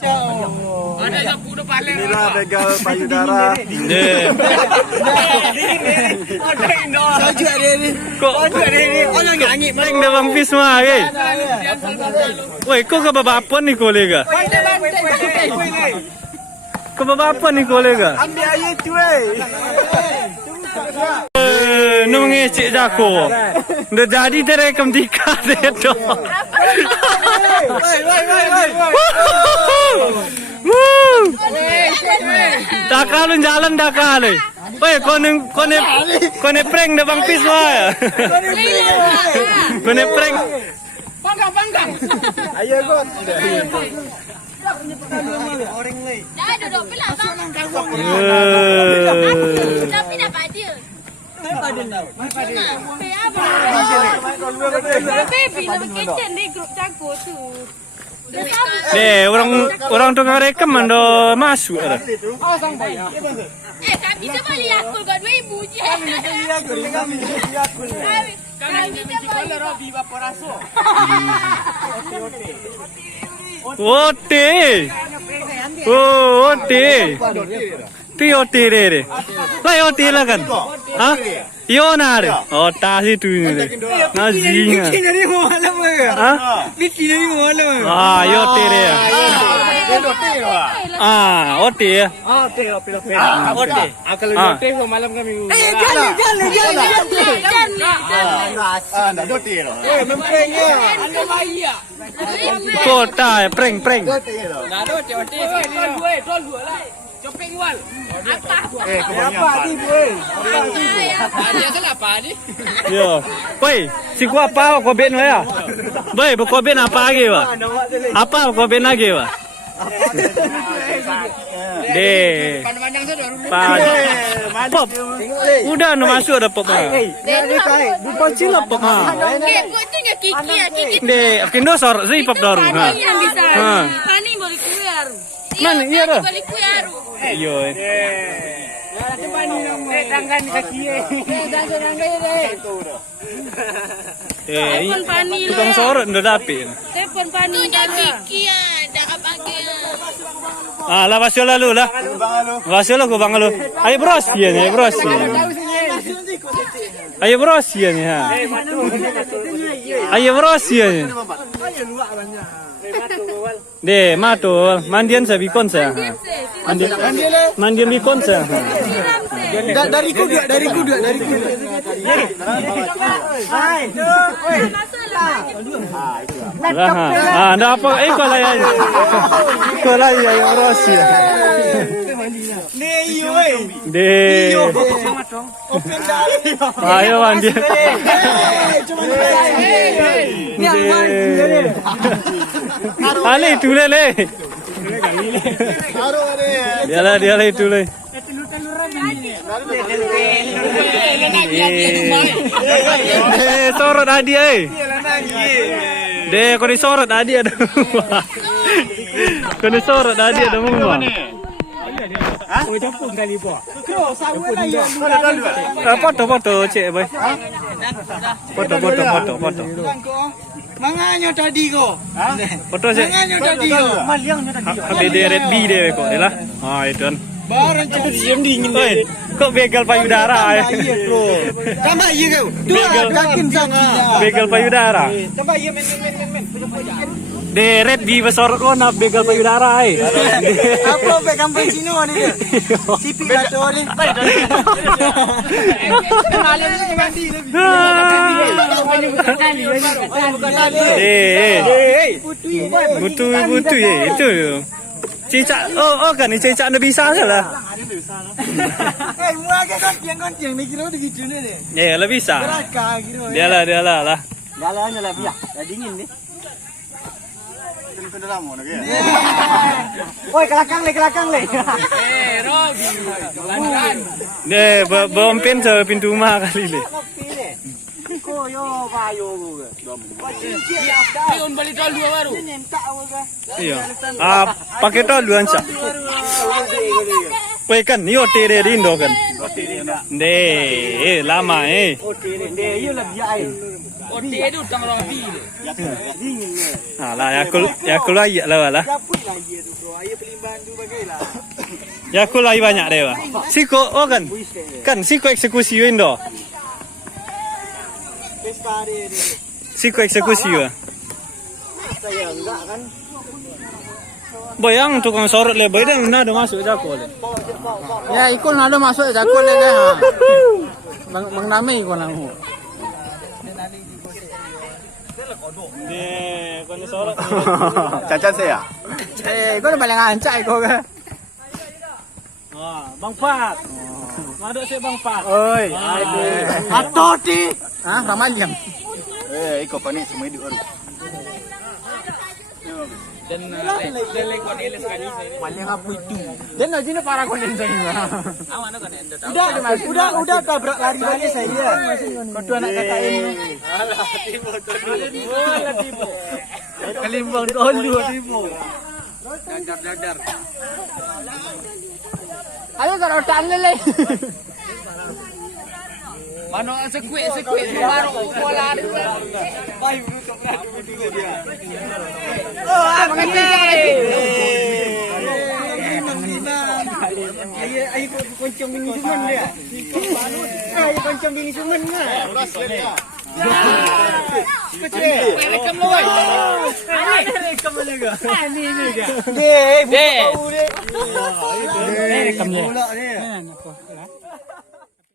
Ada yang udah paling. Inilah begal payudara. Kok Prank dah Bang Fis mah ke? Woi, kok kebabapan nih kolega? Kebabapan nih kolega? Ambil air cuy. Nung ngecek jago. Udah jadi terekam tika itu. Dakalun jalan dakalun. Woi, kone prank dah Bang Fis mah ya. Kone prank. Panggang. Ayo kot. Dah duduk pula bang. Tapi dapat dia. Baby nama kitchen di grup jago tu. Orang tukang rekam mando masuk ada. Kami semua lihat aku kat 2000 je. Kami semua Ote. Oh, ote. Tu ote re. Lai ote lah kan? Ha? Yo na re. Oh, ta si tu ni. Na zinga. Ha? Ah, yo ote re. Ah, ote. Oke. Kalau oke malam kami. Anda doti lo. Memprengnya. Anda bayi ya. Kota prank. Dah oke. Tol dua lah. Copeng wal. Apa ni boy? Dia salah apa ni? Yo. Woi, si gua apa kau ben ya? Boy, kau ben apa lagi wa? Apa kau ben lagi wa? Deh. Pandang saja dulu. Pop. Udah no masuk ada pop. Bukan cilap pop. Kau tu yang kiki. Deh, kendo sor si pop daru. Ha. Yang bisa. Ha. Pani boleh keluar. Mana iya dah. Boleh keluar. Yo. Tanggan kaki. Telepon pani lah. Tukang sorot udah dapet. Telepon pani. Tu yang kiki ya. Dah apa Ah, lah masuk lalu lah. Masuk lah gua bang lu. Ayo bros ya ni, bros. Ayo bros ya ni ha. Ayo bros ya ni. Deh, matul. Mandian saya bikon saya. Mandian bikon saya. Dari kuda. Ah, anda apa? Kau lah ya, ya bros ya. Deh. Ayo mandi. Ale itu le. Dia lah itu le. Sorot tadi Deh, kau disorot tadi ada. Kau disorot tadi ada mumma. Foto cek boy. Foto. Manganyo tadi ko. Foto cek. Manganyo tadi ko. Habis red B deh kok, lah. Ah itu kan. Barang cepat siam dingin. Oi, kok begal payudara ya? Iya bro. Tambah iya kau. Begal Kakin sakit. Begal payudara. Tambah iya men. De red B besar kok nak begal payudara ai. Apa pe kampung sini ni? Sipi gato ni. Kenalin ni mandi. Butu ya itu. Cicak, oh kan ni cicak Nabi Isa lah. Mua ke kontiang ni kira begitu ni. Ya, lebih bisa. Beraka kira. Dia lah. Galanya lah biar. Dah dingin ni. Kena lama nak ya. Oi, kelakang le. Robi. Deh, bompin se pintu rumah kali le. Koyo bayo ke. Pion balik tol dua baru. Nentak ke. Iya. Ah, pakai tol duluan sah. Kue kan ni ote de rindo kan. De lama Dia you lebih ai. Ote itu tanggung bi. Alah ya kula ya lah lah. Dapur lagi tu bro. Ayo pelimban tu bagailah. Ya kula banyak deh lah. Siko oh kan. Kan siko eksekusi indo. Pesta dia. Siko eksekusi ya. Saya enggak kan. Bayang tukang sorot le, bayang nak ada masuk jago le. Ya, ikut nado masuk jago le ha. Bang nami ikut namu. Ni, kau sorot. Cacat saya. Ikut paling ancak ikut ke. Bang Pat. Maduk si Bang Pat. Oi, aduh. Atoti. Ah, Ramaliam. Ikut panik semua hidup baru. Dan lekon ini sekali paling apa itu? Dan aja ni para konen saya. Awan kan enda. Udah tabrak lari lagi saya. Kau anak kakak ini. Alah, tibo. Alah tibo. Kalimbang dulu tibo. Dadar. Ayo kalau tan le. Mano sekue baru bola. Baik menutup lagi video dia. Ayo koncong bini cuman dia. Ayo koncong bini cuman lah. Kecil. Rekam loy. Rekam juga. Rekam le.